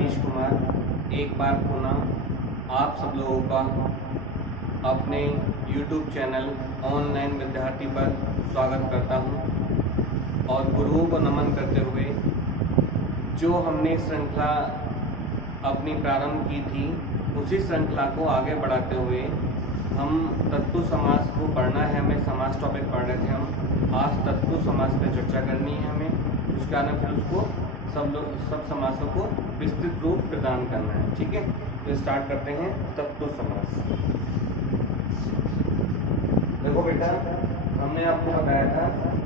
मनीष कुमार एक बार पुनः आप सब लोगों का अपने YouTube चैनल ऑनलाइन विद्यार्थी पर स्वागत करता हूं और गुरुओं को नमन करते हुए जो हमने श्रृंखला अपनी प्रारंभ की थी उसी श्रृंखला को आगे बढ़ाते हुए हम तत्पुरुष समास को पढ़ना है। हमें समास टॉपिक पढ़ रहे थे हम। आज तत्पुरुष समास पर चर्चा करनी है हमें। उसके बाद फिर उसको सब समासों को विस्तृत रूप प्रदान करना है। ठीक है, तो स्टार्ट करते हैं तत्पुरुष समास। देखो बेटा, हमने आपको बताया था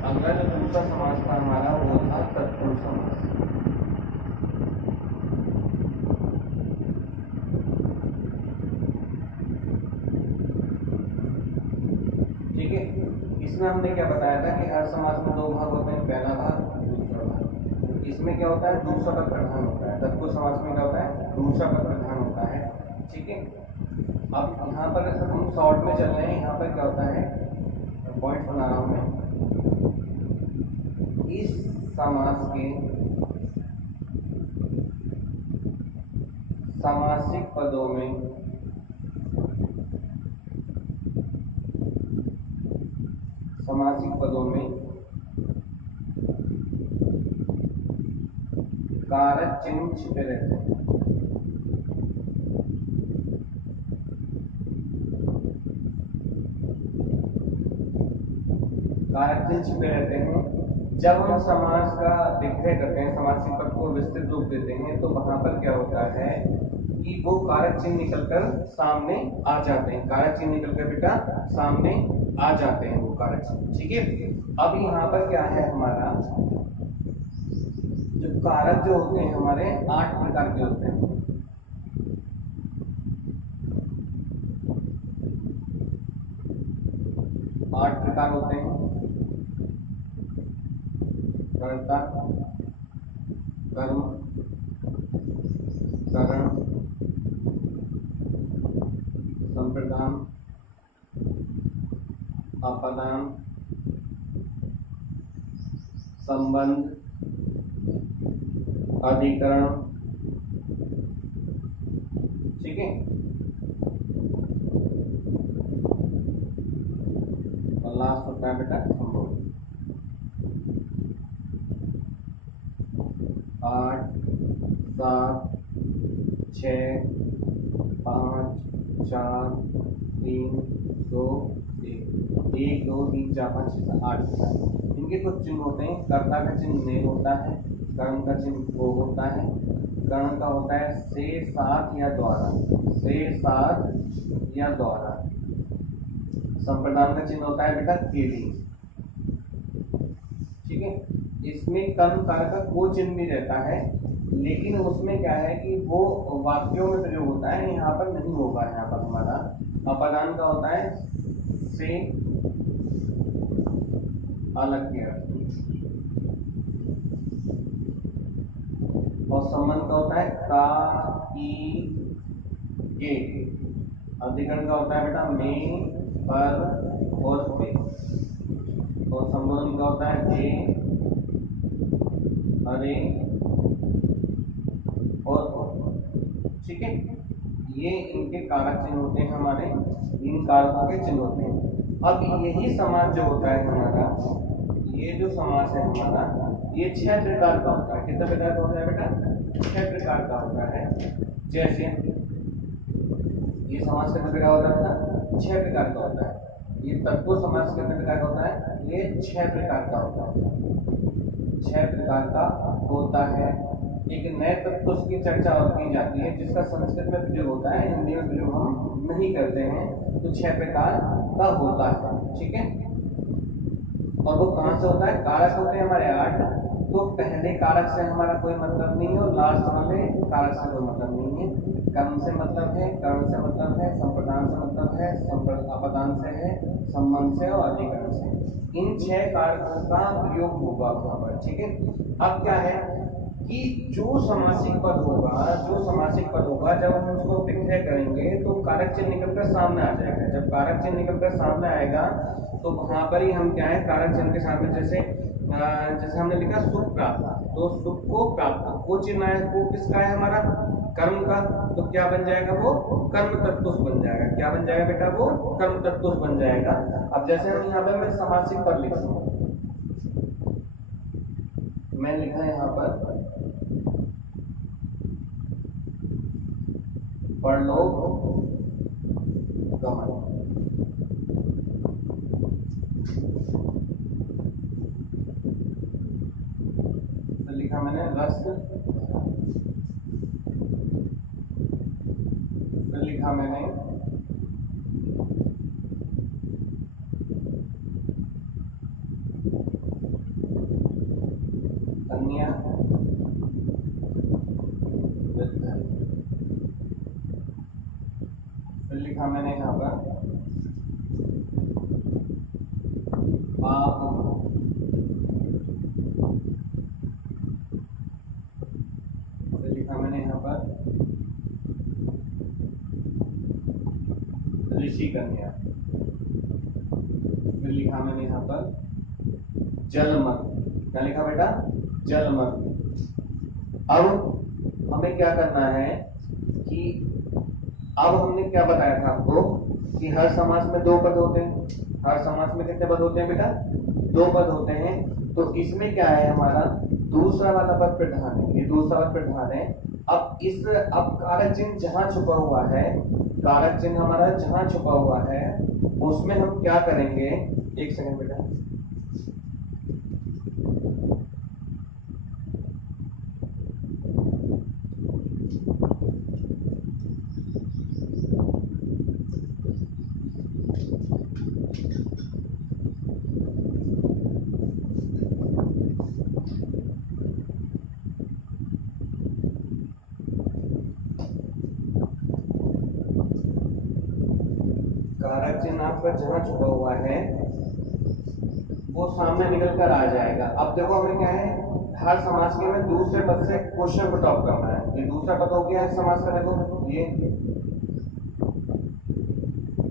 अगला जो दूसरा समास था हमारा वो था तत्पुरुष समास। ठीक है, इसमें हमने क्या बताया था कि हर समास में दो भाग होते हैं, पहला भाग दूसरा भाग। इसमें क्या होता है, दूसरा पद प्रधान होता है। तत्पुरुष समास में क्या होता है, दूसरा पद प्रधान होता है। ठीक है, अब यहाँ पर हम शॉर्ट में चल रहे हैं। यहाँ पर क्या होता है, पॉइंट बना रहा हूँ मैं। इस समास के सामासिक पदों में कारक चिन्ह छिपे रहते हैं। कारक चिन्ह छिपे रहते हैं। जब हम समास का विग्रह करते हैं, समासिक पद को विस्तृत रूप देते हैं, तो वहां पर क्या होता है कि वो कारक चिन्ह निकलकर सामने आ जाते हैं। कारक चिन्ह निकलकर बेटा सामने आ जाते हैं वो कारक चिन्ह। ठीक है, अब यहाँ पर क्या है, हमारा जो कारक जो होते हैं हमारे 8 प्रकार के होते हैं। आठ प्रकार होते हैं। कर्ता, कर्म, करण, संप्रदान, अपदान, संबंध, अधिकरण। ठीक है, और लास्ट होता है बेटा संबोधन। 8, 7, 6, 5, 4, 3, 2, 1, 2, 3, 4, 5, 6, 8। इनके कुछ चिन्ह होते हैं। कर्ता का चिन्ह ने होता है, कर्म का चिन्ह वो होता है, कर्ण का होता है से, साथ या द्वारा, से, साथ या द्वारा। संप्रदान का चिन्ह होता है बेटा केली। ठीक है, इसमें कर्म कारक का को चिन्ह भी रहता है, लेकिन उसमें क्या है कि वो वाक्यों में प्रयोग होता है, यहाँ पर नहीं होगा। यहाँ पर हमारा अपदान का होता है से अलग के अर्थ, और संबंध का होता है का, की, के। अधिकरण का होता है बेटा में, पर और पे। और संबोधन का होता है जे, अरे और। ठीक है, ये इनके कारक चिन्ह होते हैं हमारे, इन कारकों के चिन्ह होते हैं। अब यही समास जो होता है हमारा, ये जो समास है हमारा, ये 6 प्रकार का होता है। कितने प्रकार का होता है बेटा, 6 प्रकार का होता है। जैसे ये समास कितने प्रकार होता है बेटा, 6 प्रकार का होता है। ये तत्पुरुष समास कितने प्रकार का होता है, ये 6 प्रकार का होता है। 6 प्रकार का होता है। एक नए तत्पुरुष की चर्चा और की जाती है जिसका संस्कृत में प्रयोग होता है, हिंदी में प्रयोग हम नहीं करते हैं। तो 6 प्रकार का होता है। ठीक है, और वो कहाँ से होता है, कारक होते हैं हमारे 8। तो पहले कारक से हमारा कोई मतलब नहीं है और लास्ट वाले कारक से कोई मतलब नहीं है। कर्म से मतलब है, कर्ण से मतलब है, संप्रदान से मतलब है, अपदान से है, संबंध से और अधिकरण से। इन 6 कारकों का प्रयोग होगा वहां पर। ठीक है, अब क्या है, कि जो समासिक पद होगा जब हम उसको विक्रय करेंगे तो कारक चिन्ह निकलकर सामने आ जाएगा। जब कारक चिन्ह निकलकर सामने आएगा तो वहां पर ही हम क्या है, कारक चिन्ह के सामने जैसे हमने लिखा सुख प्राप्त, तो सुख को प्राप्त को चिन्ह है, को किसका है हमारा, कर्म का, तो क्या बन जाएगा वो कर्म तत्पुरुष बन जाएगा। क्या बन जाएगा बेटा, वो कर्म तत्पुरुष बन जाएगा। अब जैसे हम यहाँ पर मैं समासिक पद लिखा हूँ, मैं लिखा यहाँ पर परलोक गमन, तो लिखा मैंने रस, फिर लिखा मैंने कन्या, फिर लिखा मैंने यहाँ पर पाप, फिर लिखा मैंने यहाँ पर ऋषि कन्या, फिर लिखा मैंने यहाँ पर जलमग्न। क्या लिखा बेटा, जलमग्न। अब हमें क्या करना है कि अब हमने क्या बताया था आपको कि हर समास में दो पद होते हैं। हर समास में कितने पद होते हैं बेटा, दो पद होते हैं। तो इसमें क्या है, हमारा दूसरा वाला पद प्रधान है, ये दूसरा पद प्रधान है। अब कारक चिन्ह जहां छुपा हुआ है, कारक चिन्ह हमारा जहां छुपा हुआ है उसमें हम क्या करेंगे, एक सेकंड बेटा, कारक चिन्ह आपका जहां छुपा हुआ है वो सामने निकल कर आ जाएगा। अब देखो हमें क्या है, हर समास के में दूसरे पद से क्वेश्चन को टॉप करना है। ये दूसरा पद हो गया है समास का, देखो ये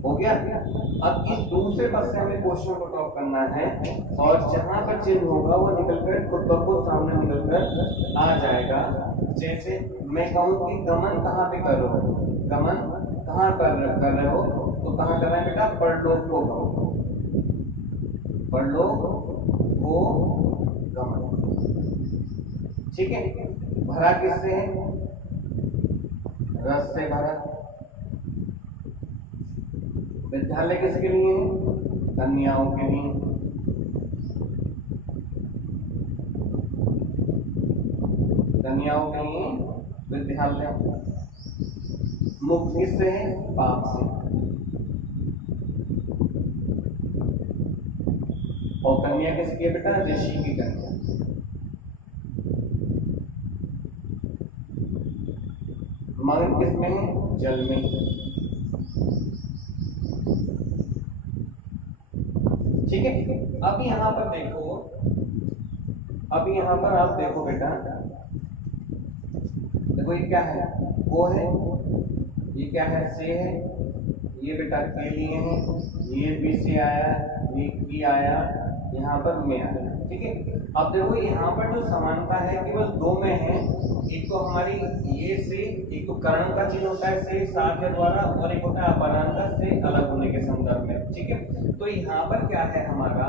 हो गया। अब इस दूसरे पद से हमें क्वेश्चन को टॉप करना है और जहां पर चिन्ह होगा वो निकलकर खुद ब खुद सामने निकलकर आ जाएगा। जैसे मैं कहूं कि गमन कहाँ पे कर रहे हो, गमन कहाँ कर रहे हो, तो कहाँ कर रहे हैं बेटा, परलोक को गमन, परलोक को गमन। ठीक है, भरा किससे है, रस से भरा। विद्यालय किसके लिए है, कन्याओं के लिए। कन्याओं के लिए विद्यालय। मुक्त किससे है, पाप से। और कन्या किसकी है बेटा, ऋषि की कन्या। मग्न किसमें है, जल में। ठीक है, अब यहां पर देखो, अब यहां पर आप देखो बेटा, देखो ये क्या है, वो है, ये क्या है, से है, ये बेटा के लिए है, ये भी से आया, ये की आया, यहाँ पर में आया। ठीक है, अब देखो यहाँ पर जो समानता है केवल दो में है। एक तो हमारी ये से, एक तो करण का चिन्ह होता है से साथ के द्वारा, और एक होता है अपराध का से अलग होने के संदर्भ में। ठीक है, तो यहाँ पर क्या है, हमारा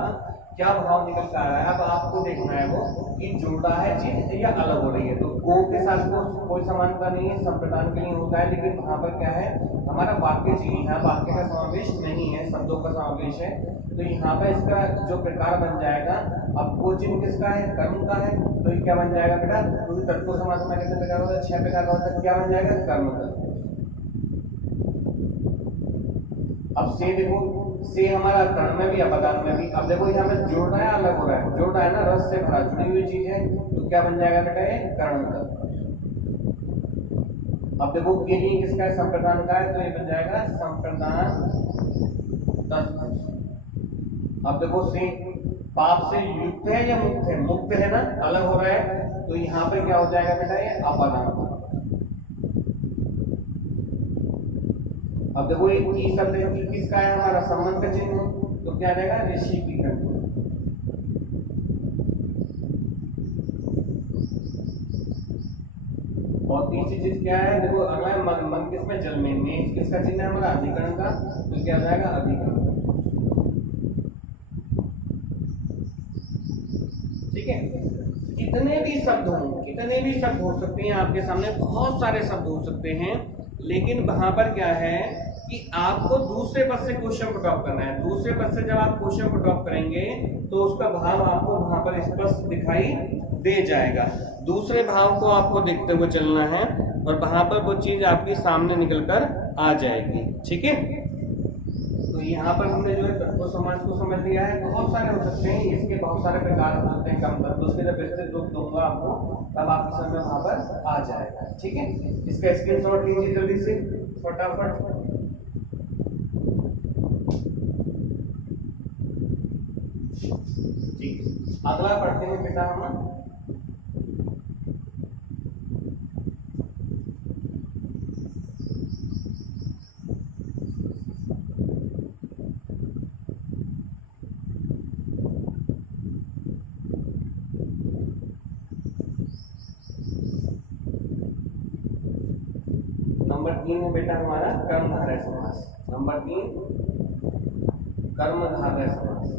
क्या भाव निकल कर आ रहा है, अब आपको देखना है वो कि जुड़ा है चीज या अलग हो रही है। तो को के साथ कोई समानता नहीं है, संप्रदान के लिए होता है, लेकिन वहां पर क्या है, हमारा वाक्य चिन्ह है, वाक्य का समावेश नहीं है, शब्दों का समावेश है। तो यहाँ पर इसका जो प्रकार बन जाएगा, अब को चिन्ह किसका है, कर्म का है, तो ये क्या बन जाएगा बेटा, क्योंकि तत्व समास में कितने प्रकार होता है, 6 प्रकार का होता है, क्या बन जाएगा, कर्म का। अब से देखो, से हमारा कर्ण में भी अपदान में भी। अब देखो यहाँ पे जोड़ रहा है, अलग हो रहा है, जोड़ रहा है ना, रस से भरा जुड़ी हुई चीज है, तो क्या बन जाएगा बेटा, ये कर्ण का। अब देखो के लिए किसका है, संप्रदान का है, तो ये बन जाएगा संप्रदान तत्व। अब देखो से पाप से युक्त है या मुक्त है? मुक्त है ना, अलग हो रहा है, तो यहाँ पे क्या हो जाएगा बेटा, ये अपराध। अब देखो ये की शब्द है, की किसका है, हमारा संबंध का चिन्ह है, तो क्या आ जाएगा, ऋषि की गण। और तीसरी चीज क्या है, देखो अगला है मन, मन किसमें, जल में, किसका चिन्ह है हमारा, अधिकरण का, तो क्या आ जाएगा, अधिकरण। ठीक है, कितने भी शब्द हो सकते हैं आपके सामने, बहुत सारे शब्द हो सकते हैं, लेकिन वहां पर क्या है कि आपको दूसरे पद से क्वेश्चन पुट ऑफ करना है। दूसरे पद से जब आप क्वेश्चन पुट ऑफ करेंगे तो उसका भाव आपको वहां पर स्पष्ट दिखाई दे जाएगा। दूसरे भाव को आपको देखते हुए चलना है और वहां पर वो चीज आपके सामने निकल कर आ जाएगी। ठीक है, तो यहाँ पर हमने जो है तत्व समास को समझ लिया है। बहुत सारे हो सकते हैं, इसके बहुत सारे प्रकार हो सकते हैं, कम कर तो उसके जब विस्तृत रूप दूंगा आपको तब आपके सामने वहां पर आ जाएगा। ठीक है, इसका स्क्रीनशॉट लीजिए जल्दी से फटाफट। ठीक है, अगला पढ़ते हैं बेटा हम। नंबर 3 है बेटा हमारा कर्मधारय समास। नंबर 3 कर्मधारय समास।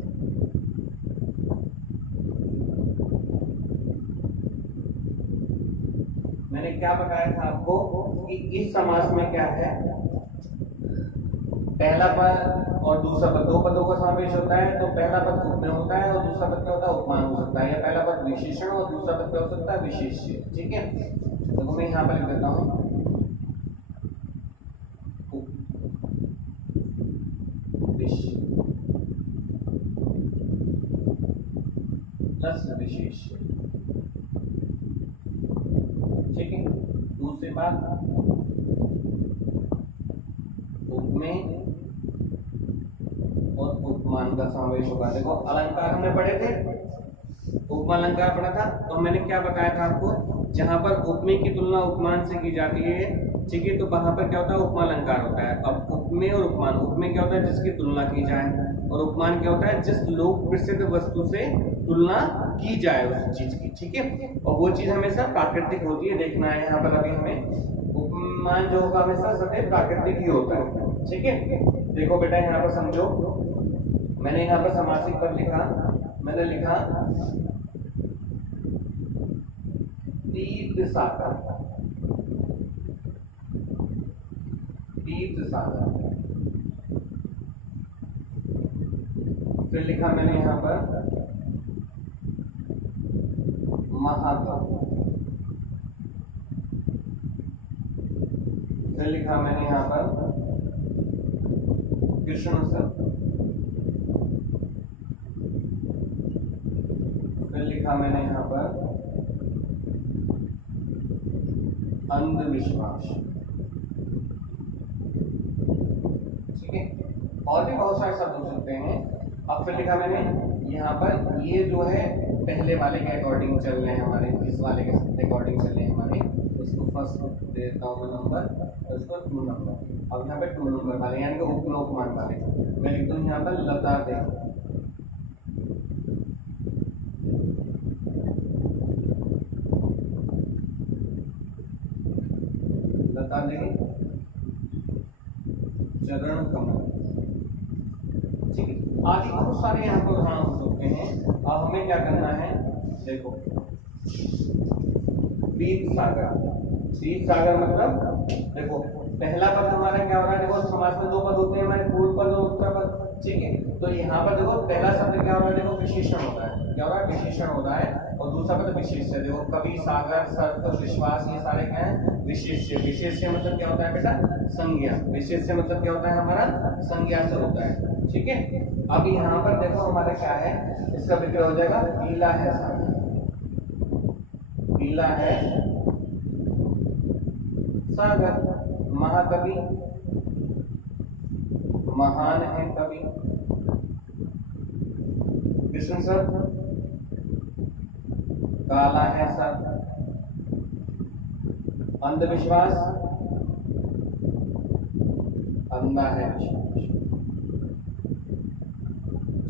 मैंने क्या बताया था आपको कि इस समास में क्या है, पहला पद और दूसरा पद, दो पदों का समावेश होता है। तो पहला पद उपमेय होता है और दूसरा पद क्या होता है, उपमान हो सकता है, या पहला पद विशेषण और दूसरा पद क्या हो सकता है, विशेष्य। ठीक है, तो मैं यहाँ पर लिख देता हूँ विशेष। ठीक है, दूसरी बात उपमेय और उपमान का समावेश होगा। देखो अलंकार हमने पढ़े थे, उपमा अलंकार पढ़ा था, तो मैंने क्या बताया था आपको, जहां पर उपमेय की तुलना उपमान से की जाती है, ठीक है, तो वहां पर क्या होता है, उपमा अलंकार होता है। अब उपमेय और उपमान, उपमेय क्या होता है, जिसकी तुलना की जाए, और उपमान क्या होता है, जिस लोक प्रसिद्ध वस्तु से तुलना की जाए उस चीज की। ठीक है, और वो चीज हमेशा प्राकृतिक होती है, देखना है यहाँ पर अभी हमें। उपमान जो होगा हमेशा सदैव प्राकृतिक ही होता है। ठीक है, देखो बेटा यहाँ पर समझो, मैंने यहाँ पर समासिक पद लिखा, मैंने लिखा तीर्थ सागर, तीर्थ सागर। फिर लिखा मैंने यहाँ पर महाकाव्य, फिर लिखा मैंने यहाँ पर कृष्ण सर, फिर लिखा मैंने यहाँ पर अंधविश्वास। ठीक है, और भी बहुत सारे शब्द हो सकते हैं। अब फिर लिखा मैंने यहाँ पर, ये जो है पहले वाले के अकॉर्डिंग चल रहे हैं हमारे, इस वाले के अकॉर्डिंग चल रहे हैं हमारे, इसको फर्स्ट देता हूँ मैं नंबर और इसको 2 नंबर। अब यहाँ पे 2 नंबर वाले यानी कि उपमेय उपमान वाले मैं लिख दूँ यहाँ पर लता दे, लता दे चरण कमल। ठीक है, आदि बहुत सारे यहाँ पर उदाहरण हो सकते हैं। अब हमें क्या करना है, देखो दीप सागर, दीप सागर मतलब देखो पहला पद हमारा क्या हो रहा है, देखो समास में 2 पद होते हैं हमारे, पूर्व पद और उत्तर पद। ठीक है, तो यहाँ पर देखो पहला शब्द क्या हो रहा है, देखो विशेषण होता है, क्या हो रहा है, विशेषण होता है, और दूसरा पद विशेष्य। देखो कवि, सागर, सर्प, विश्वास, ये सारे क्या है, विशेष्य। विशेष्य मतलब क्या होता है बेटा, संज्ञा। विशेष्य मतलब क्या होता है हमारा, संज्ञा से होता है। ठीक है, अब यहाँ पर देखो हमारा क्या है, इसका विग्रह हो जाएगा पीला है सागर, पीला है सागर। महाकवि, महान है कवि, कृष्ण सर, काला है सर, अंधविश्वास, अंधा है विश्वास।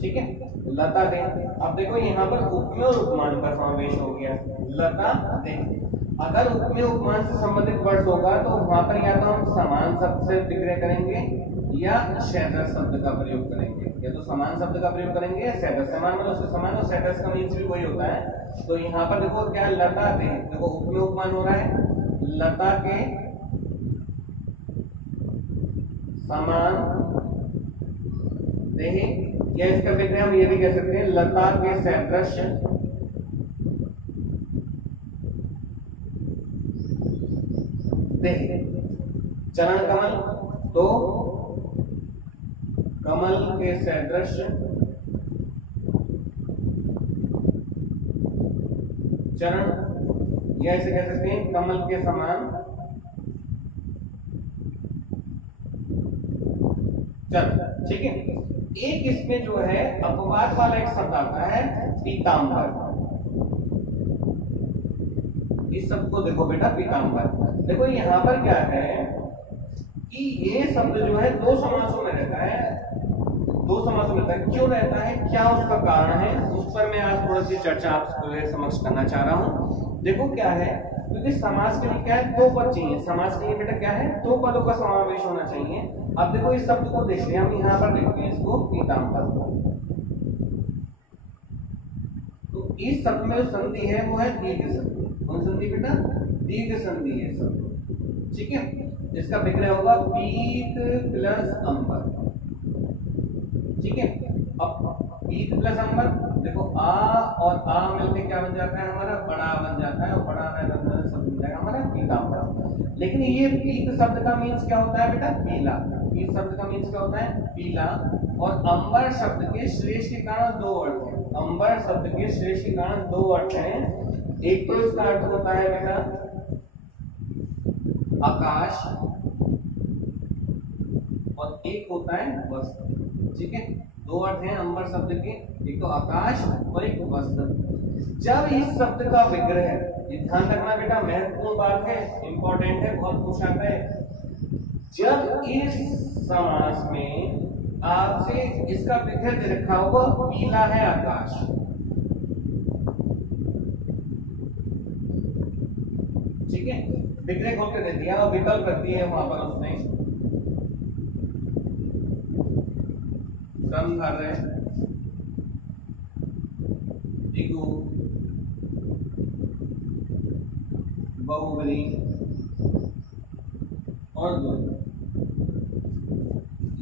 ठीक है, लता दे। अब देखो यहाँ पर उपमेय और उपमान का समावेश हो गया। लता दे, अगर उपमेय उपमान से संबंधित वर्ड होगा तो वहां पर या तो हम समान शब्द से विग्रह करेंगे या सैद्रश शब्द का प्रयोग करेंगे। या तो समान शब्द का प्रयोग करेंगे या सैद्रश। समान मतलब उससे समान, और सैद्रश का मीन्स भी वही होता है। तो यहाँ पर देखो क्या है, लता दे, देखो उपमेय उपमान हो रहा है, लता के समान देह, या इसका विग्रह हम ये भी कह सकते हैं, लता के सैद्रश देह। चरण कमल, तो कमल के सैद्रश चरण, या इसे कह सकते हैं कमल के समान चरण। ठीक है, एक इसमें जो है अपवाद वाला एक शब्द आता है पीतांबर। इस शब्द को देखो बेटा, पीतांबर। देखो यहाँ पर क्या है कि ये शब्द जो है दो समासों में रहता है, दो समासों में रहता है। क्यों रहता है, क्या उसका कारण है, उस पर मैं आज थोड़ी सी चर्चा आपके समक्ष करना चाह रहा हूँ। देखो क्या है, क्योंकि समास के लिए क्या है, दो पद चाहिए। समास के लिए बेटा क्या है, दो पदों का समावेश होना चाहिए। अब देखो इस शब्द को देखते हैं, हम यहाँ पर देखते हैं इसको पीतांबर। तो इस शब्द में जो संधि है वो है दीर्घ संधि। कौन संधि बेटा, दीर्घ संधि है शब्द। ठीक है, इसका विग्रह होगा पीत प्लस अंबर। ठीक है, अब पीत प्लस अंबर, देखो आ और आ मिलकर क्या बन जाता है हमारा, बड़ा बन जाता है, और बड़ा शब्द बन जाएगा हमारा पीतांबर। लेकिन ये पीत शब्द का मीन्स क्या होता है बेटा, पीला। पीत शब्द का मीन्स क्या होता है, पीला। और अंबर शब्द के श्रेष्ठ के कारण दो अर्थ हैं। अंबर शब्द के श्रेष्ठ के कारण दो अर्थ हैं। एक तो इसका अर्थ होता है बेटा आकाश, और एक होता है वस्त्र। ठीक है, दो अर्थ हैं अंबर शब्द के, एक तो आकाश और एक वस्त्र। जब इस शब्द का विग्रह, ये ध्यान रखना बेटा, महत्वपूर्ण बात है, इंपॉर्टेंट है, बहुत पूछा है। जब इस समास में आपसे इसका विग्रह दे रखा होगा पीला है आकाश, ठीक है, विग्रह खोल के दे दिया और विकल्प रख दिए वहां पर उसने संधारय, दिगु, बहुबली और द्वंद्व।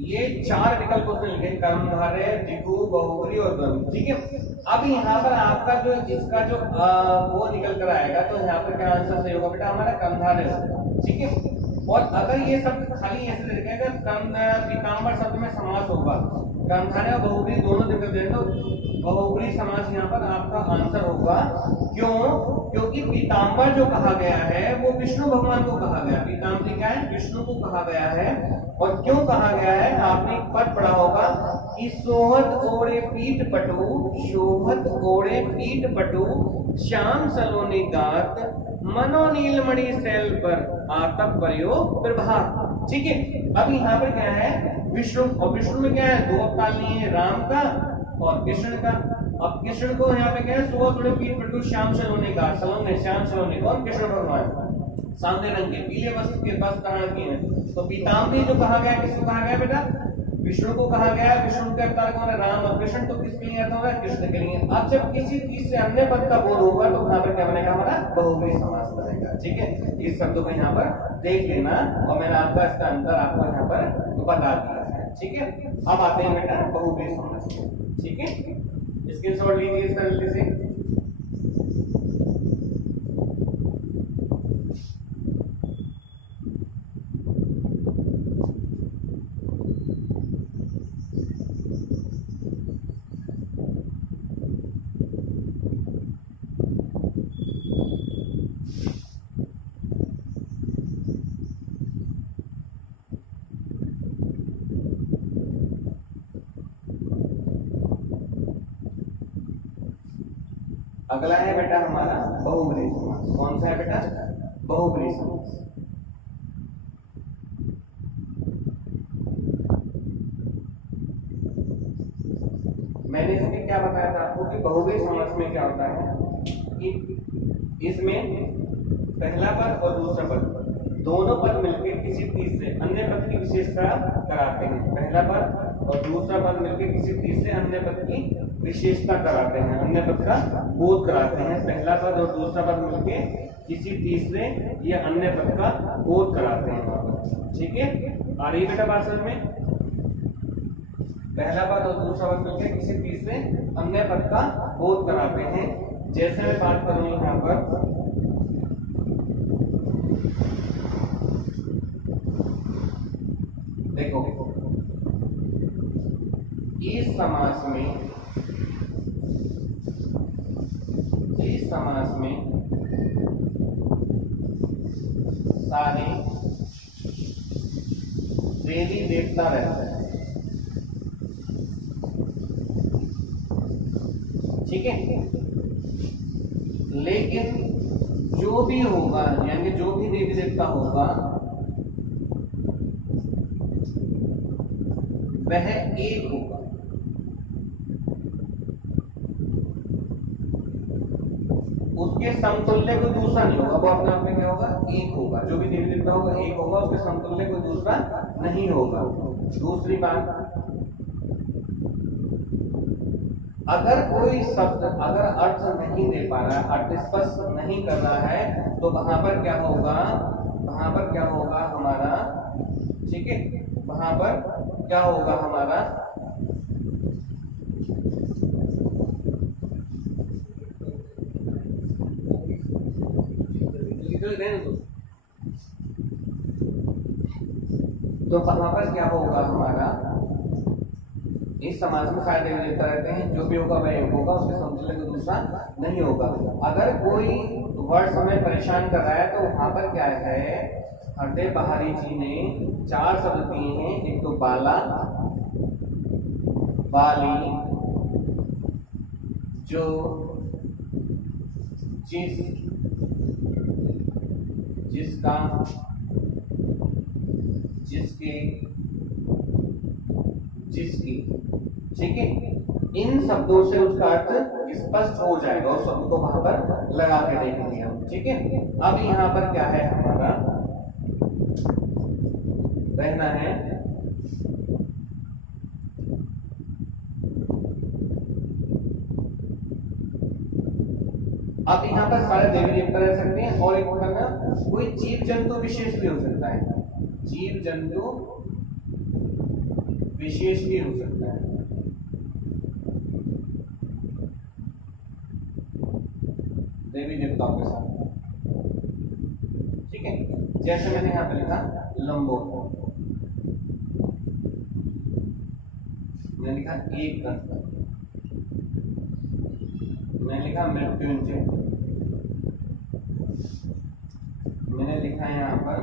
ये चार विकल्प उसने लिखे, कर्मधारय, दिगु, बहुबली और द्वंद्व। ठीक है, अब यहाँ पर आपका जो इसका जो वो निकल कर आएगा, तो यहाँ पर क्या आंसर सही होगा बेटा, हमारा कर्मधारय होगा। ठीक है, और अगर ये शब्द खाली ऐसे लिखेगा, पीतांबर शब्द में समास होगा, कर्मधारय और बहुबली दोनों जगह दे, तो बहुबली समास यहाँ पर आपका आंसर होगा। क्यों, क्योंकि पीतांबर जो कहा गया है वो विष्णु भगवान को कहा गया। पीतांबरी क्या है, विष्णु को कहा गया है। और क्यों कहा गया है, आपने एक पद पढ़ा होगा कि सोहत ओढ़े पीठ पटु, शोभत ओढ़े पीठ पटु, श्याम सलोनी गात, मनो नीलमणि शैल पर आतप प्रयोग प्रभात। ठीक है, अब यहाँ पर क्या है, विष्णु, और विष्णु में क्या है, दो अवतार लिए हैं, राम का और कृष्ण का। अब कृष्ण को यहाँ पे क्या है, सोहत ओढ़े पीठ पटु, श्याम सलोनी गात, सलोनी श्याम सलोनी कौन, कृष्ण भगवान, सामने रंग के पीले वस्त्र के वस्त्र धारण किए हैं। तो पीतांबरी जो कहा गया, किसको कहा गया बेटा, विष्णु को कहा गया। विष्णु के अवतार कौन है, राम, और कृष्ण तो किसके लिए आता होगा, कृष्ण के लिए। अब जब किसी चीज से अन्य पद का बोध होगा तो यहाँ पर क्या बनेगा, हमारा बहुव्रीहि समास बनेगा। ठीक है, इस शब्द को यहाँ पर देख लेना, और मैंने आपका इसका अंतर आपको यहाँ पर बता दिया है। ठीक है, अब आते हैं बेटा बहुव्रीहि समास। ठीक है, स्क्रीनशॉट लीजिए इसका जल्दी से। अगला है बेटा हमारा बहुब्रीहि समास। कौन सा है बेटा? बहुब्रीहि समास। मैंने इसमें क्या बताया था आपको कि बहुब्रीहि समास में क्या होता है कि इसमें पहला पद और दूसरा पद दोनों पद मिलकर किसी तीसरे अन्य पद की विशेषता कराते हैं। पहला पद और दूसरा पद मिलकर किसी तीसरे अन्य पद की विशेषता कराते हैं, अन्य पद का बोध कराते हैं। पहला पद और दूसरा पद मिलकर किसी तीसरे या अन्य पद का बोध कराते हैं। ठीक है, आ रही बेटा बात समझ में? पहला पद और दूसरा पद मिलकर किसी तीसरे अन्य पद का बोध कराते हैं। जैसे मैं बात करूं यहाँ पर, देखो इस समास में सारे देवी देवता रहते हैं। ठीक है, लेकिन जो भी होगा यानी जो भी देवी देवता होगा वह एक होगा। उसके समतुल्य कोई दूसरा नहीं होगा, वो अपने आप में क्या होगा? एक होगा। जो भी देवी देवता होगा एक होगा, उसके समतुल्य कोई दूसरा नहीं होगा। दूसरी बात, अगर कोई शब्द अगर अर्थ नहीं दे पा रहा है, अर्थ स्पष्ट नहीं कर रहा है, तो वहां पर क्या होगा? वहां पर क्या होगा हमारा? ठीक है, वहां पर क्या होगा हमारा? तो वहां पर क्या होगा हमारा? इस समाज में सारे देवी देवता रहते हैं, जो भी होगा वह एक होगा, उसके समतुल्य को दूसरा नहीं होगा। अगर कोई वर्ड समय परेशान कर रहा है तो वहां पर क्या है? हरदेव बहारी जी ने 4 शब्द दिए हैं। एक तो बाला, बाली, जो, जिस, जिसका, जिसके, जिसकी। ठीक है, इन शब्दों से उसका अर्थ स्पष्ट हो जाएगा और शब्द को वहां पर लगा के देखेंगे हम। ठीक है, अब यहाँ पर क्या है हमारा? रहना है अब यहाँ पर सारे देवी देवता रह सकते हैं और एक करना कोई जीव जंतु विशेष भी हो सकता है। जीव जंतु विशेष भी हो सकता है। देवी देवताओं के साथ। ठीक है, जैसे मैंने यहां पे लिखा लंबोदर, मैंने लिखा एक गणपति, मैंने लिखा मृत्युंजय, मैंने लिखा यहां पर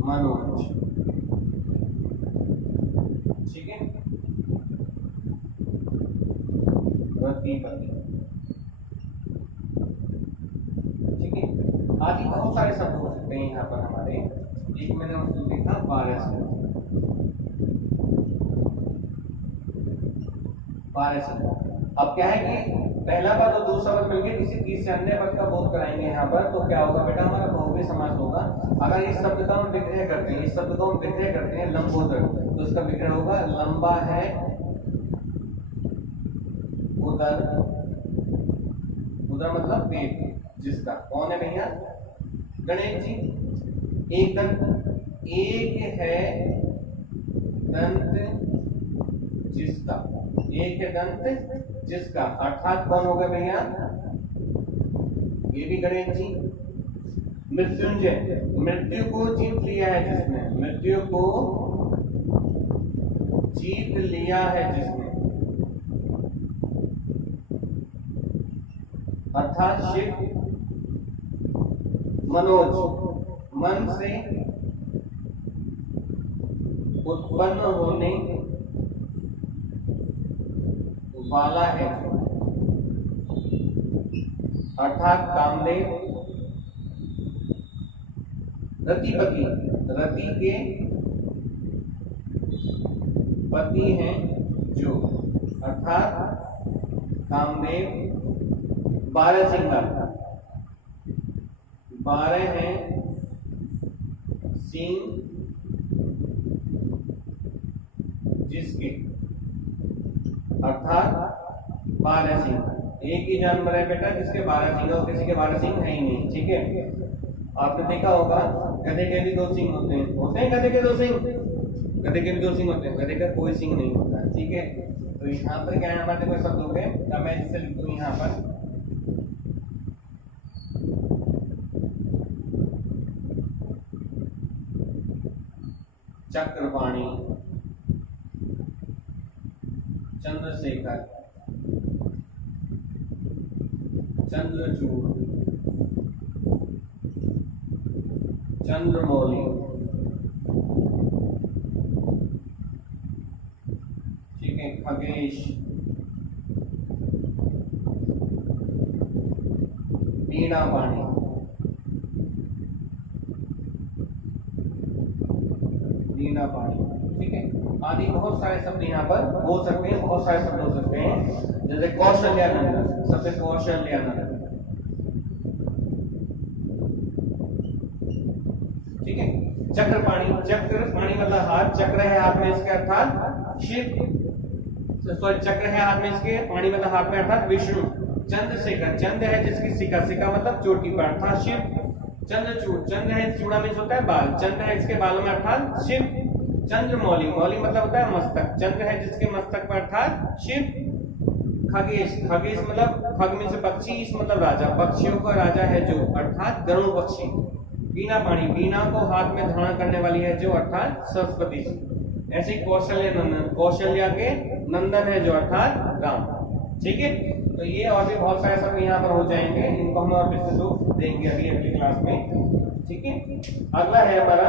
मनोज। ठीक है, रतिपति। ठीक है, आदि बहुत सारे शब्द हो सकते हैं यहाँ पर हमारे। एक मैंने उसको लिखा पारस, पारस। अब क्या है कि पहला पद और दूसरा पद मिलकर किसी तीसरे अन्य पद का बोध कराएंगे यहाँ पर, तो क्या होगा बेटा? हमारा बहुब्रीहि समास होगा। अगर इस शब्द का हम विग्रह करते हैं, इस शब्द को हम विग्रह करते हैं लंबोदर, तो इसका विग्रह होगा लंबा है उदर, उदर मतलब पेट जिसका। कौन है भैया? गणेश जी। एक दंत, एक है दंत जिसका, एक है दंत जिसका, अर्थात कौन होगा भैया? ये भी गणेश जी। मृत्युंजय, मृत्यु को जीत लिया है जिसने, मृत्यु को जीत लिया है जिसने, अर्थात शिव। मनोज, मन से उत्पन्न होने वाला है। अर्थात कामदेव, रतिपति, रति के पति हैं जो, अर्थात कामदेव 12 सिंह, 12 हैं सिंह जिसके, अर्थात 12 सिंह। एक ही जानवर है बेटा जिसके 12 सिंह, और किसी के 12 सिंह है ही नहीं, ठीक है। आपने देखा होगा गधे के भी 2 सिंह होते हैं, गधे के 2 सिंह, गधे के भी 2 सिंह होते हैं, गधे का कोई सिंह नहीं होता, ठीक है। तो यहाँ पर क्या है हमारे कोई शब्द हो गए, तब मैं जिसे लिख दूं यहाँ पर चक्रपाणी, चंद्रशेखर, चंद्रचूड़, चंद्रमौली, ठीक है, खगेश, बीणा पाणी, बीणा पाणी, ठीक है। आदि बहुत सारे शब्द यहाँ पर हो सकते हैं, बहुत सारे शब्द हो सकते हैं, जैसे कौशल्यानंदन, सबसे कौशल्यानंदन, ठीक है। चक्रपाणी, चक्रपाणी मतलब हाथ, चक्र है हाथ में इसके अर्थात शिव, सॉरी चक्र है हाथ में इसके, पाणी मतलब हाथ में अर्थात विष्णु। चंद्रशेखर, चंद्र है जिसकी शिखा, शिखा मतलब चोटी पर अर्थात शिव। चंद्रचूड़, चंद्र है चूड़ा में होता है बाल, चंद्र है इसके बालों में अर्थात शिव। चंद्रमौली, मौली मतलब होता है मस्तक, चंद्र है जिसके मस्तक पर अर्थात शिव। खगेश, खगेश मतलब खग में से पक्षी, इस मतलब राजा, पक्षियों का राजा है जो, अर्थात गरुड़ पक्षी। बीणा पाणी, बीणा को हाथ में धारण करने वाली है जो, अर्थात सरस्वती जी। ऐसे कौशल्य नंदन, कौशल्या के नंदन है जो, अर्थात राम, ठीक है। तो ये और भी बहुत सारे शब्द यहाँ पर हो जाएंगे, इनको हम और फिर से देंगे अभी अगली क्लास में, ठीक है। अगला है हमारा,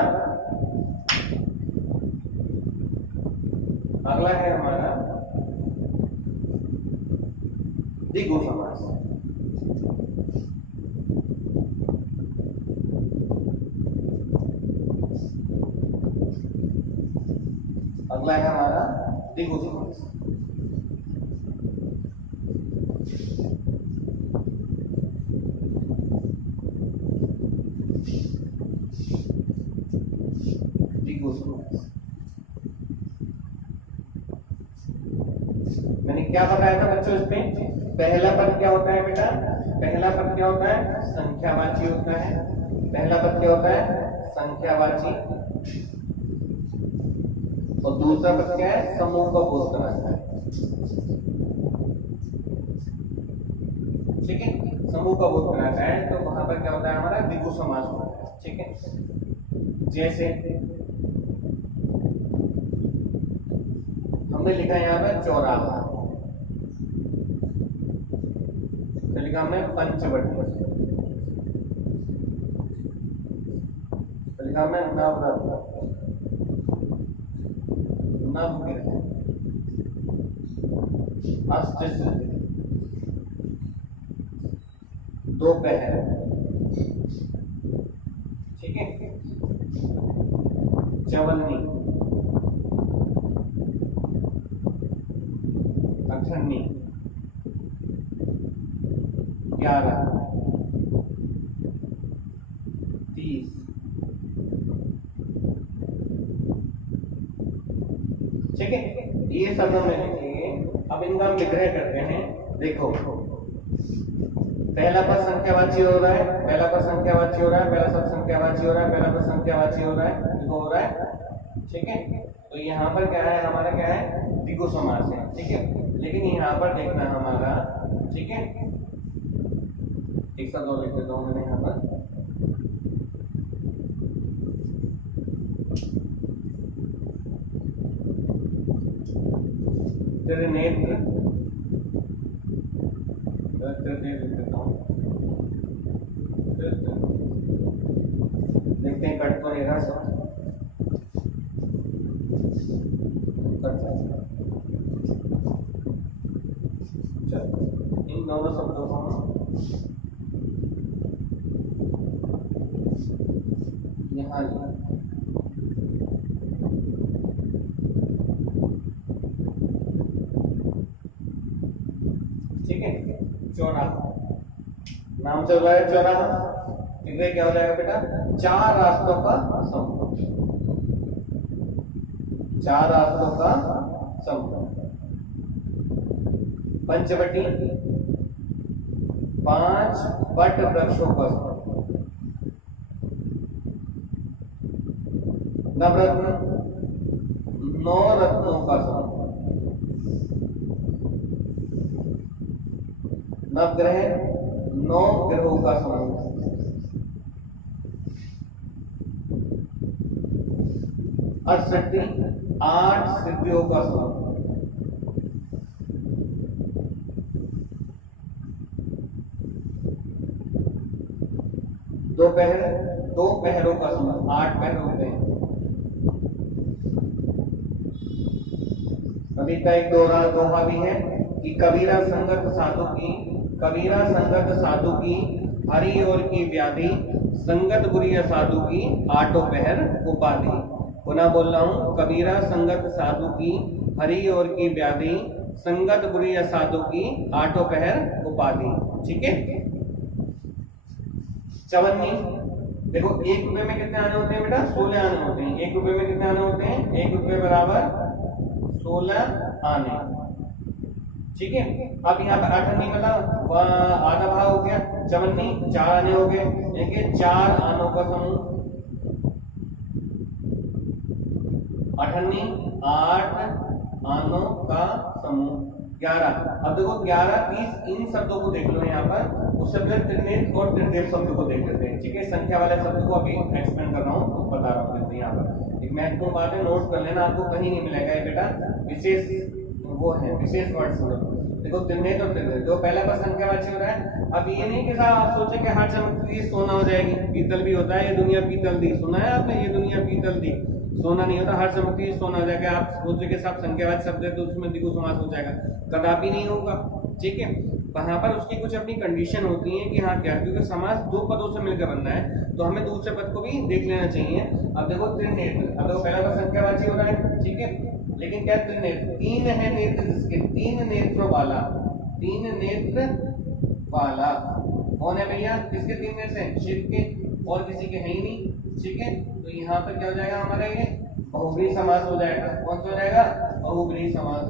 अगला है हमारा द्विगु समास। अगला है हमारा द्विगु समास। द्विगु समास मैंने क्या बताया था बच्चों इसमें, पहला पद क्या होता है बेटा, पहला पद क्या होता है, संख्यावाची होता है। पहला पद क्या होता है, संख्यावाची, और दूसरा पद क्या है, समूह का बोध कराता है, ठीक है। समूह का बोध कराता है, तो वहां पर क्या होता है हमारा द्विगु समास होता है, ठीक है। जैसे हमने लिखा यहाँ पर चौराहा, तो लिखा हमने पंचवटी, तो लिखा हमने नवरत्न, नवग्रह, अष्टसिद्धि, दोपहर, ठीक है, चवन्नी, अठन्नी, 11, 30, ठीक है। ये सब हम लिखेंगे। अब इनका हम विग्रह करते हैं। देखो पहला पद संख्यावाची हो रहा है, पहला पद संख्यावाची हो रहा है, पहला शब्द संख्यावाची हो रहा है, पहला पद संख्यावाची हो रहा है, देखो हो रहा है, ठीक है। तो यहाँ पर क्या है हमारा, क्या है, द्विगु समास है, ठीक है। लेकिन यहाँ पर देखना हमारा, ठीक है, एक साथ और लिख देता हूँ मैंने यहाँ पर, तेरे नेत्र, देखते हैं कट तो नहीं रहा सब, चलो इन दोनों शब्दों को हम यहाँ लिया, ठीक है। चौराहा नाम चल रहा है चौराहा, ठीक है। क्या हो जाएगा बेटा, 4 रास्तों का समूह, 4 रास्तों का समूह। पंचवटी 5 वट वृक्षों का समूह। नवरत्न 9 रत्नों का समूह। नवग्रह 9 ग्रहों का समूह। अष्टसिद्धि 8 सिद्धियों का समूह। दोपहर 2 पहरों का समूह, 8 पहर होते हैं। कविता एक दोहा भी है कि कबीरा संगत साधु की हरि और की व्याधि, संगत बुरी साधु की 8 पहर उपाधि। पुनः बोल रहा हूं, कबीरा संगत साधु की हरि और की व्याधि, संगत बुरी साधु की 8 पहर उपाधि, ठीक है। चवन्नी देखो, 1 रुपए में कितने आने होते हैं बेटा, 16 आने होते हैं। 1 रुपए में कितने आने होते हैं, 1 रुपए बराबर 16 आने, ठीक है। अब यहाँ पर अठन्नी मतलब आधा भाग हो गया, चवन्नी 4 आने हो गए, देखिए 4 आनों का समूह। अठन्नी 8 आनों का समूह। 11, अब देखो 11, 30 इन शब्दों को देख लो यहाँ पर, उससे पहले त्रिनेत्र और त्रिदेव शब्द को देख लेते हैं, ठीक है। संख्या वाले शब्द को अभी एक्सप्लेन कर रहा हूँ, बता रहा हूँ यहाँ पर। एक महत्वपूर्ण बात है, नोट कर लेना, आपको कहीं नहीं मिलेगा ये बेटा, विशेष वो है, विशेष वर्ड्स। देखो त्रिनेत्र और त्रिदेव, जो पहला पर संख्यावाची हो रहा है। अब ये नहीं कि साहब आप सोचे कि हर चमकती सोना हो जाएगी, पीतल भी होता है, ये दुनिया पीतल दी, सुना है आपने, ये दुनिया पीतल दी, सोना नहीं होता, हर चमकती सोना हो जाएगा। आप सोचे के साथ संख्यावाची शब्द है तो उसमें द्विगु समास हो जाएगा, कदापि नहीं होगा, ठीक है। वहां पर उसकी कुछ अपनी कंडीशन होती है कि हाँ क्या, क्योंकि समास 2 पदों से मिलकर बनना है, तो हमें दूसरे पद को भी देख लेना चाहिए। अब देखो त्रिनेत्र, अब देखो पहला पद संख्यावाची हो रहा है, ठीक है, लेकिन क्या त्रिनेत्र, 3 है नेत्र जिसके, 3 नेत्रों वाला, 3 नेत्र वाला कौन है भैया, किसके 3 नेत्र हैं, शिव के, और किसी के है ही नहीं, ठीक है। तो यहाँ पर क्या हो जाएगा हमारा, ये बहुब्रीहि समास हो जाएगा। कौन सा हो जाएगा, बहुब्रीहि समास।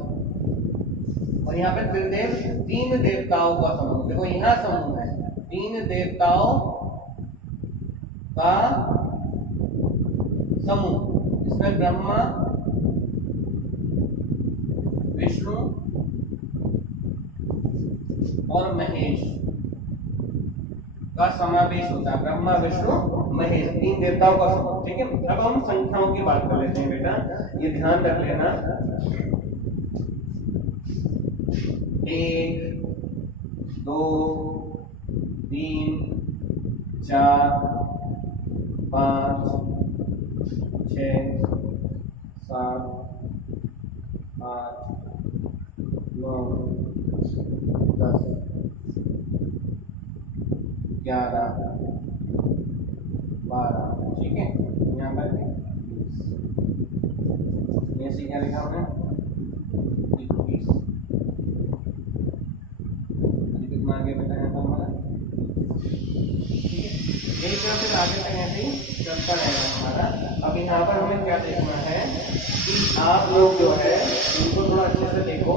और यहाँ पे त्रिदेव 3 देवताओं का समूह, देखो यहाँ समूह है, 3 देवताओं का समूह, इसमें ब्रह्मा, विष्णु और महेश का समावेश होता है। ब्रह्मा, विष्णु, महेश, 3 देवताओं का समूह, ठीक है। अब हम संख्याओं की बात कर लेते हैं बेटा, ये ध्यान रख लेना। 1 2 3 4 5 6 7 8 9 10 11 12, ठीक है। यहाँ पर ऐसे क्या लिखा हमने, 21, कितना आगे बेटा यहाँ पर हमारा, ठीक है। यही तरह से आगे तक ऐसे ही चलता रहेगा हमारा। अब यहाँ पर हमें क्या देखना है कि आप लोग जो है इनको थोड़ा अच्छे से देखो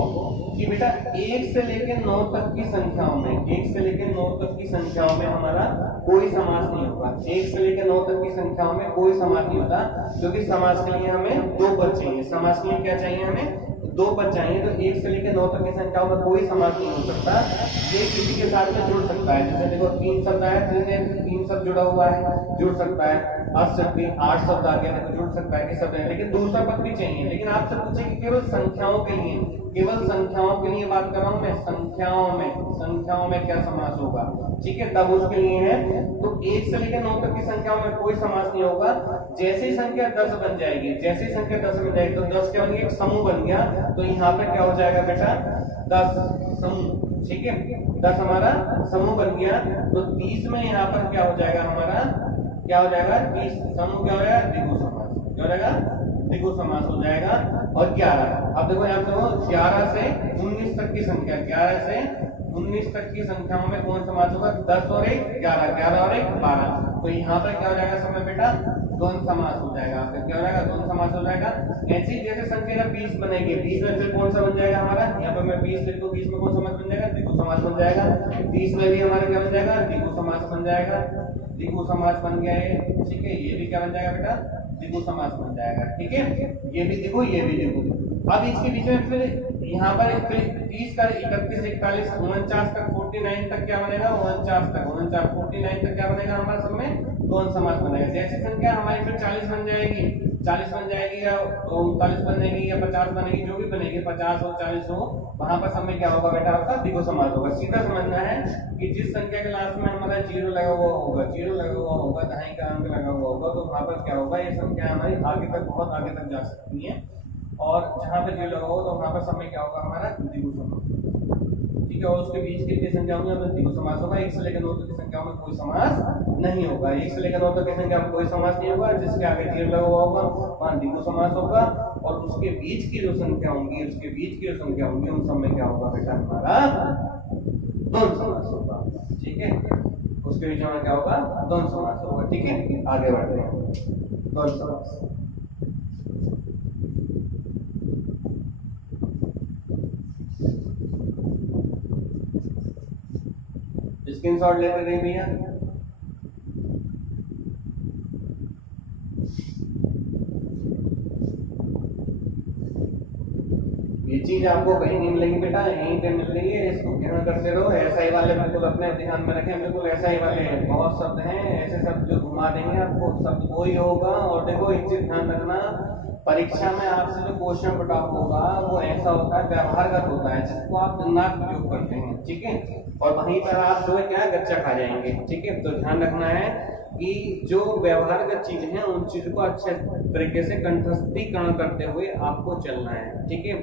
कि बेटा 1 से लेकर 9 तक की संख्याओं में, 1 से लेकर 9 तक की संख्याओं में हमारा कोई समास नहीं होगा। 1 से लेकर 9 तक की संख्याओं में कोई समास नहीं होता, क्योंकि समास के लिए हमें 2 पद चाहिए। समास के लिए क्या चाहिए, हमें 2 पद चाहिए। तो 1 से लेकर 9 तक की संख्याओं में कोई समास नहीं हो सकता, ये किसी के साथ में जुड़ सकता है। जैसे देखो 3 शब्द आया, 3 शब्द जुड़ा हुआ है, जुड़ सकता है। 8 शब्द आ गया तो जुड़ सकता है कि शब्द है, लेकिन दूसरा पद भी चाहिए। लेकिन आपसे पूछे कि केवल संख्याओं के लिए, केवल संख्याओं के लिए बात कर रहा हूं मैं, संख्याओं में क्या समास होगा, ठीक है, तब उसके लिए है। तो 1 से लेकर 9 तक की संख्याओं में कोई समास नहीं होगा। जैसे ही संख्या 10 बन जाएगी, जैसे ही संख्या 10 बन जाएगी, तो 10 क्या बन गया, एक समूह बन गया। तो यहाँ पे क्या हो जाएगा बेटा, 10 समूह, ठीक है, 10 हमारा समूह बन गया। तो 30 में यहाँ पर क्या हो जाएगा हमारा, क्या हो जाएगा, समूह क्या हो जाएगा, द्विगु समास। क्या हो जाएगा, द्विगु समास हो जाएगा। और 11, अब देखो यहाँ पे 11 से 19 तक की संख्या, 11 से 19 तक की संख्याओं में कौन समास होगा, 10 और 1 11, 11 और 1 12। तो यहाँ पर क्या हो जाएगा समय बेटा, द्वंद्व समास हो जाएगा। फिर क्या हो जाएगा, द्वंद्व समास हो जाएगा। ऐसी जैसे संख्या 20 बनेगी, 20 में फिर कौन सा बन जाएगा हमारा, यहाँ पर मैं 20 लिख दूं, 20 में कौन समास बन जाएगा, द्विगु समास बन जाएगा। 30 में भी हमारा क्या बन जाएगा, द्विगु समास बन जाएगा। द्विगु समास बन गया है, ठीक है। ये भी क्या बन जाएगा बेटा, द्विगु समास बन जाएगा, ठीक है। ये भी देखो, ये भी देखो। अब इसके बीच में फिर यहाँ पर फिर 30 का 31 41 49 तक 49 तक क्या बनेगा, 49 तक 49 तक क्या बनेगा हमारा सब में द्वंद्व समास बनेगा। जैसी संख्या हमारी फिर 40 बन जाएगी, 40 बन जाएगी या 39 बनेगी या 50 बनेगी, जो भी बनेगी 50 हो 40 हो, वहां पर सब में क्या होगा बेटा, आपका द्विगु समास होगा। सीधा समझना है कि जिस संख्या के लास्ट में हमारा 0 लगा हुआ होगा, 0 लगा हुआ होगा, दहाई का अंक लगा हुआ होगा, तो वहां पर क्या होगा, ये संख्या हमारी आगे तक, बहुत आगे तक जा सकती है। और जहां पे 0 लगा हो तो वहां पर समय क्या होगा हमारा, द्विगु समास, ठीक है। और उसके बीच कितनी संख्या होंगी, तो द्विगु समास होगा। 1 से लेकर 9 तक की संख्याओं में कोई समास नहीं होगा। 1 से लेकर 9 तक की संख्या में कोई समास नहीं होगा। जिसके आगे 0 लगा हुआ होगा वहां द्विगु समास होगा। और उसके बीच की जो संख्या होंगी, उसके बीच की जो संख्या होंगी, उन सब में क्या होगा बेटा, हमारा द्वंद्व समास होगा, ठीक है। उसके बीच में क्या होगा, द्वंद्व समास होगा, ठीक है। आगे बढ़ते हैं, द्वंद्व समास। स्क्रीनशॉट लेते रहिए भैया। ये चीज आपको कहीं नहीं मिलेगी बेटा, यहीं पे मिल रही है। इसको ध्यान करते रहो। ऐसा ही वाले बिल्कुल अपने ध्यान में रखें, बिल्कुल ऐसा ही वाले बहुत शब्द हैं, ऐसे शब्द जो घुमा देंगे आपको, शब्द वो ही होगा। और देखो एक चीज ध्यान रखना, परीक्षा में आपसे जो क्वेश्चन पटा होगा वो ऐसा होता है, व्यवहारगत होता है, जिसको आप दिमाग उपयोग करते हैं, ठीक है। और वहीं पर आप जो है क्या, गच्चा खा जाएंगे, ठीक है। तो ध्यान रखना है कि जो व्यवहारगत चीज है उन चीज को अच्छे तरीके से कंठस्थीकरण करते हुए आपको चलना है, ठीक है।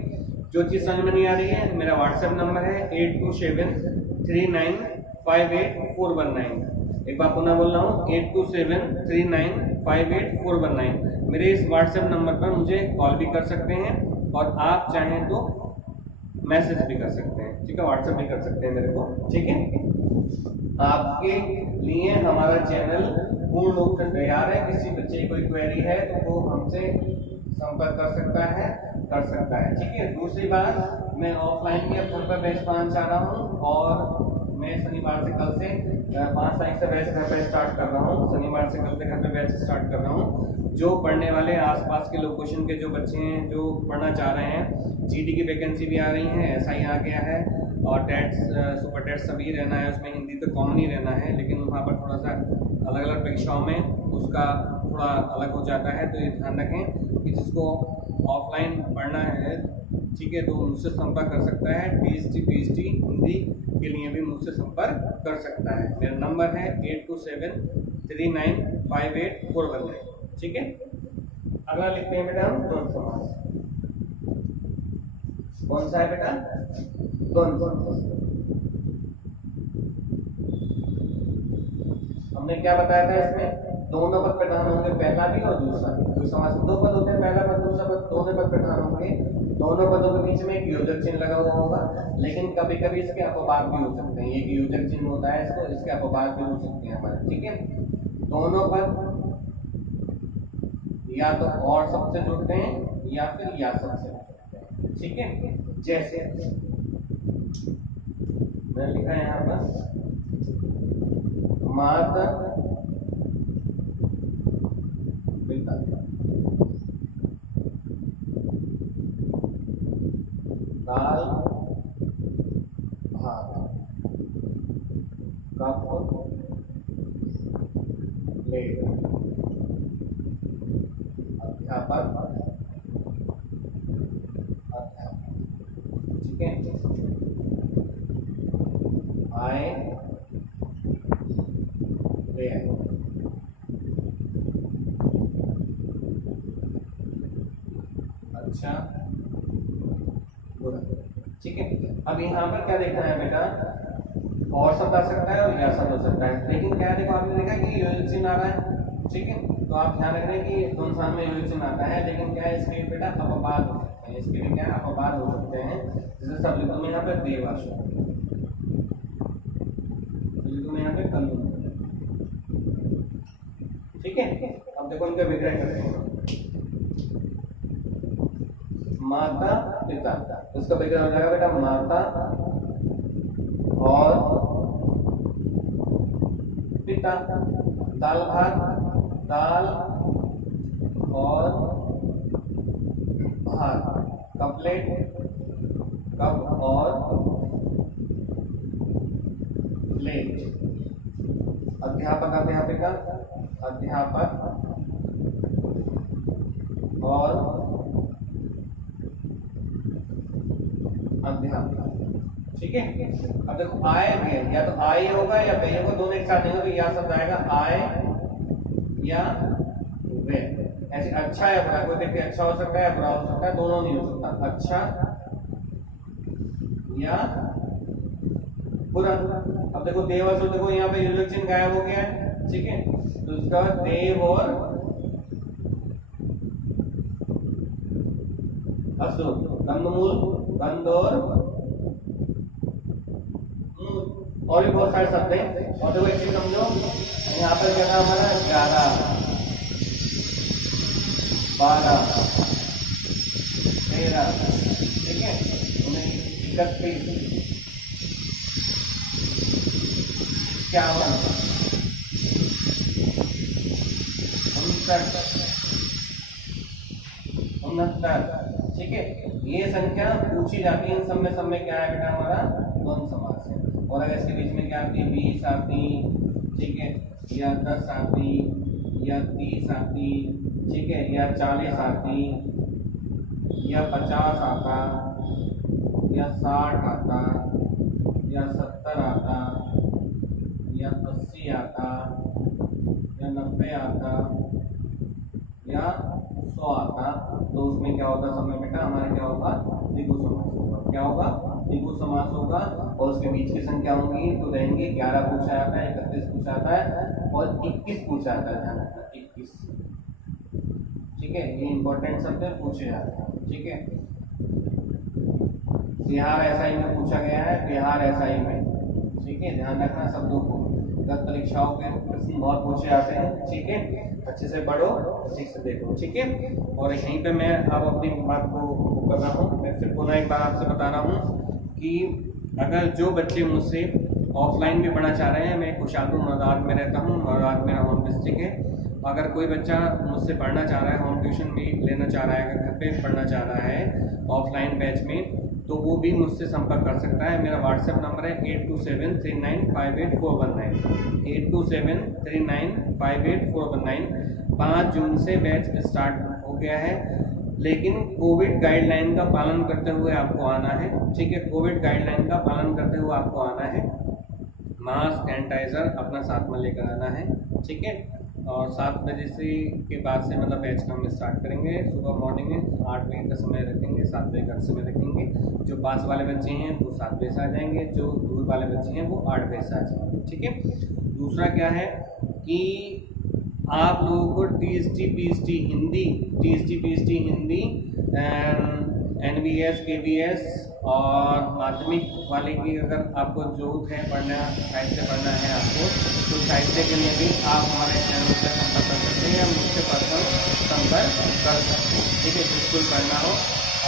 जो चीज समझ में नहीं आ रही है, मेरा व्हाट्सएप नंबर है 8273958419। एक बार पुनः बोल रहा हूँ, 8273958419। मेरे इस व्हाट्सएप नंबर पर मुझे कॉल भी कर सकते हैं और आप चाहें तो मैसेज भी कर सकते हैं, ठीक है। व्हाट्सएप भी कर सकते हैं मेरे को, ठीक है। आपके लिए हमारा चैनल पूर्ण रूप से तैयार है। किसी बच्चे की कोई क्वेरी है तो वो हमसे संपर्क कर सकता है, ठीक है। दूसरी बात, मैं ऑफलाइन भी अब घर पर बैच पढ़ाना चाह रहा हूँ और मैं शनिवार से कल से 5 तारीख से बैच घर पे स्टार्ट कर रहा हूँ। शनिवार से कल से घर पे बैच स्टार्ट कर रहा हूँ। जो पढ़ने वाले आसपास के लोकेशन के जो बच्चे हैं जो पढ़ना चाह रहे हैं, जीडी की वैकेंसी भी आ रही है, एसआई आ गया है और टेट्स सुपर टेट्स सभी रहना है, उसमें हिंदी तो कॉमन ही रहना है, लेकिन वहाँ पर थोड़ा सा अलग अलग परीक्षाओं में उसका थोड़ा अलग हो जाता है। तो ये ध्यान रखें कि जिसको ऑफलाइन पढ़ना है, ठीक है, तो मुझसे संपर्क कर सकता है। टीएसटी पीएचडी हिंदी के लिए भी मुझसे संपर्क कर सकता है। मेरा नंबर है 8273958419, ठीक है। अगला लिखते हैं बेटा हम द्वंद्व समास। कौन सा है बेटा, द्वंद्व समास। हमने क्या बताया था, इसमें दोनों पद प्रधान होंगे, पहला भी और दूसरा भी। कोई समास में 2 पद होते हैं, पहला पद दूसरा पद, दोनों पद प्रधान होंगे। दोनों पदों के बीच में एक योजक चिन्ह लगा हुआ होगा, लेकिन कभी कभी इसके अपवाद भी हो सकते हैं। एक योजक चिन्ह होता है इसको, इसके अपवाद भी हो सकते हैं हमारे, ठीक है। दोनों पद या तो और सबसे जुड़ते हैं या फिर या सबसे जुड़ते हैं, ठीक है। जैसे मैंने लिखा है यहाँ पर, माता पिता, दाल भात, कप प्लेट, अध्यापक अध्यापक, ठीक है। आए गए, अच्छा बुरा, ठीक है। अब यहाँ पर क्या देखना है बेटा, और शब्द आ सकता है और या शब्द हो सकता है, लेकिन क्या देखो आपने देखा कि योजक चिन्ह आ रहा है, ठीक है। तो आप ध्यान रख रहे हैं कि दोनों स्थान में योजक चिन्ह आता है, लेकिन क्या है इसके बेटा अपवाद हो सकते हैं, इसके भी क्या है अपवाद हो सकते हैं। जैसे शब्द में यहाँ पे देवाशु, में यहाँ पे कलम, ठीक है। अब देखो इनका विग्रह करते हैं। माता पिता, तो इसका विग्रह हो जाएगा बेटा माता और पिता। दाल भात, दाल और भात। कपलेट, कप और प्लेट। अध्यापक अध्यापिका, अध्यापक और अध्यापिका, ठीक है। अब देखो आय व्यय, या तो आय होगा या व्यय होगा, दोनों एक साथ नहीं होगा, या शब्द आएगा आय या व्यय। ऐसे अच्छा या बुरा, कोई देखिए अच्छा हो सकता है या बुरा हो सकता है, दोनों नहीं हो सकता, अच्छा या बुरा। अब देखो देव और देखो यहाँ पे योजक चिन्ह गायब हो गया है, ठीक है। तो इसका देव और असुर, कंदमूल, कंद और भी बहुत सारे शब्द हैं। और देखो एक चीज समझो, यहाँ पर क्या था हमारा 11, 12, 13, ठीक है, 31, 51, 69, ठीक है। ये संख्या पूछी जाती है, इन सब में क्या है बेटा हमारा द्वंद्व समास है। और अगर इसके बीच में क्या आती है 20 आती, ठीक है, या 10 आती, या 30 आती, ठीक है, या 40 आती, या 50 आता, या 60 आता, या 70 आता, या 80 आता, या 90 आता, या 100 आता, तो उसमें क्या होगा समय बेटा हमारा क्या होगा द्विगु समास होगा। क्या होगा द्विगु समास होगा। और उसके बीच की संख्या होंगी तो रहेंगे 11 पूछा जाता है, 31 पूछा जाता है और 21 पूछा जाता है, ध्यान रखना 21, ठीक है। ये इंपॉर्टेंट शब्द पूछे जाते हैं, ठीक है। बिहार एसआई में पूछा गया है, बिहार एसआई में, ठीक है, ध्यान रखना शब्दों को। गत परीक्षाओं के प्रश्न बहुत पूछे जाते हैं, ठीक है। अच्छे से पढ़ो, ठीक से देखो, ठीक है। और यहीं पे मैं अब अपनी बात को कर रहा हूँ, मैं फिर पुनः एक बार आपसे बता रहा हूँ कि अगर जो बच्चे मुझसे ऑफलाइन भी पढ़ना चाह रहे हैं, मैं खुशालपुर मदाद में रहता हूँ, मदाद मेरा होम डिस्ट्रिक्ट है। अगर कोई बच्चा मुझसे पढ़ना चाह रहा है, होम ट्यूशन भी लेना चाह रहा है, अगर घर पे पढ़ना चाह रहा है ऑफलाइन बैच में, तो वो भी मुझसे संपर्क कर सकता है। मेरा व्हाट्सएप नंबर है 8273958419, 8273958419। 5 जून से बैच स्टार्ट हो गया है, लेकिन कोविड गाइडलाइन का पालन करते हुए आपको आना है, ठीक है। कोविड गाइडलाइन का पालन करते हुए आपको आना है। मास्क, सैनिटाइजर अपना साथ में लेकर आना है, ठीक है। और 7 बजे से के बाद से मतलब बैच का हम स्टार्ट करेंगे। सुबह मॉर्निंग में 8 बजे का समय रखेंगे, 7 बजे का समय रखेंगे। जो पास वाले बच्चे हैं वो 7 बजे से आ जाएंगे, जो दूर वाले बच्चे हैं वो 8 बजे से आ जाएंगे, ठीक है। दूसरा क्या है कि आप लोगों को TST PST Hindi, NBS, KBS और माध्यमिक वाले की अगर आपको जरूरत है पढ़ना, साहित्य पढ़ना है आपको, तो साहित्य के लिए भी आप हमारे चैनल से संपर्क कर सकते हैं या मुझसे पर्सनल संपर्क कर सकते हैं, ठीक है। बिल्कुल पढ़ना हो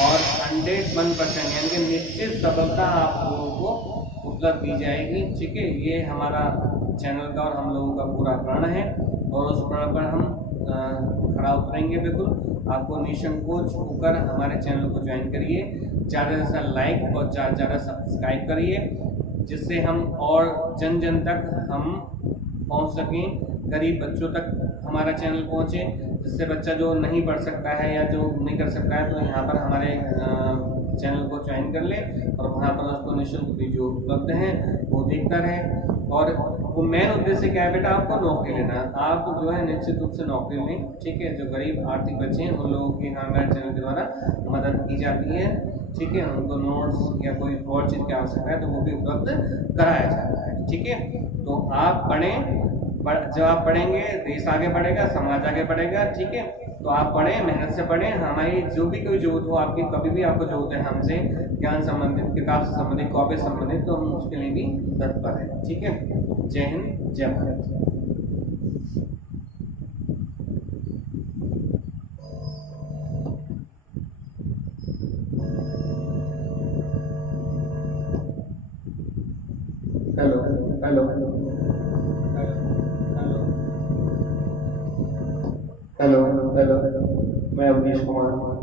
और 101% यानी कि निश्चित सफलता आप लोगों को उपलब्ध दी जाएगी, ठीक है। ये हमारा चैनल का और हम लोगों का पूरा प्रण है और उस प्रण पर हम खड़ा उतरेंगे बिल्कुल। आपको निसंकोच होकर हमारे चैनल को ज्वाइन करिए, ज़्यादा से ज़्यादा लाइक और ज़्यादा से ज़्यादा सब्सक्राइब करिए, जिससे हम और जन जन तक हम पहुंच सकें, गरीब बच्चों तक हमारा चैनल पहुंचे, जिससे बच्चा जो नहीं पढ़ सकता है या जो नहीं कर सकता है तो यहाँ पर हमारे चैनल को ज्वाइन कर ले और वहाँ पर उसको निःशुल्क वीडियो उपलब्ध हैं वो देखता रहे। और वो मेन उद्देश्य क्या है बेटा, आपको नौकरी लेना। आप जो है निश्चित रूप से नौकरी लें, ठीक है। जो गरीब आर्थिक बच्चे हैं उन लोगों की हमारे चैनल के द्वारा मदद की जाती है, ठीक है। उनको नोट्स या कोई और चीज़ की आवश्यकता है तो वो भी उपलब्ध कराया जाता है, ठीक है। तो आप पढ़ें, जब आप पढ़ेंगे देश आगे बढ़ेगा, समाज आगे बढ़ेगा। ठीक है, तो आप पढ़ें, मेहनत से पढ़ें। हमारी जो भी कोई जरूरत हो आपकी, कभी भी आपको जरूरत है हमसे ज्ञान संबंधित, किताब से संबंधित, कॉपी से संबंधित, तो हम उसके लिए भी तत्पर है। ठीक है, जय हिंद, जय Bharat. Hello hello hello hello hello hello, मैं अवनीश कुमार।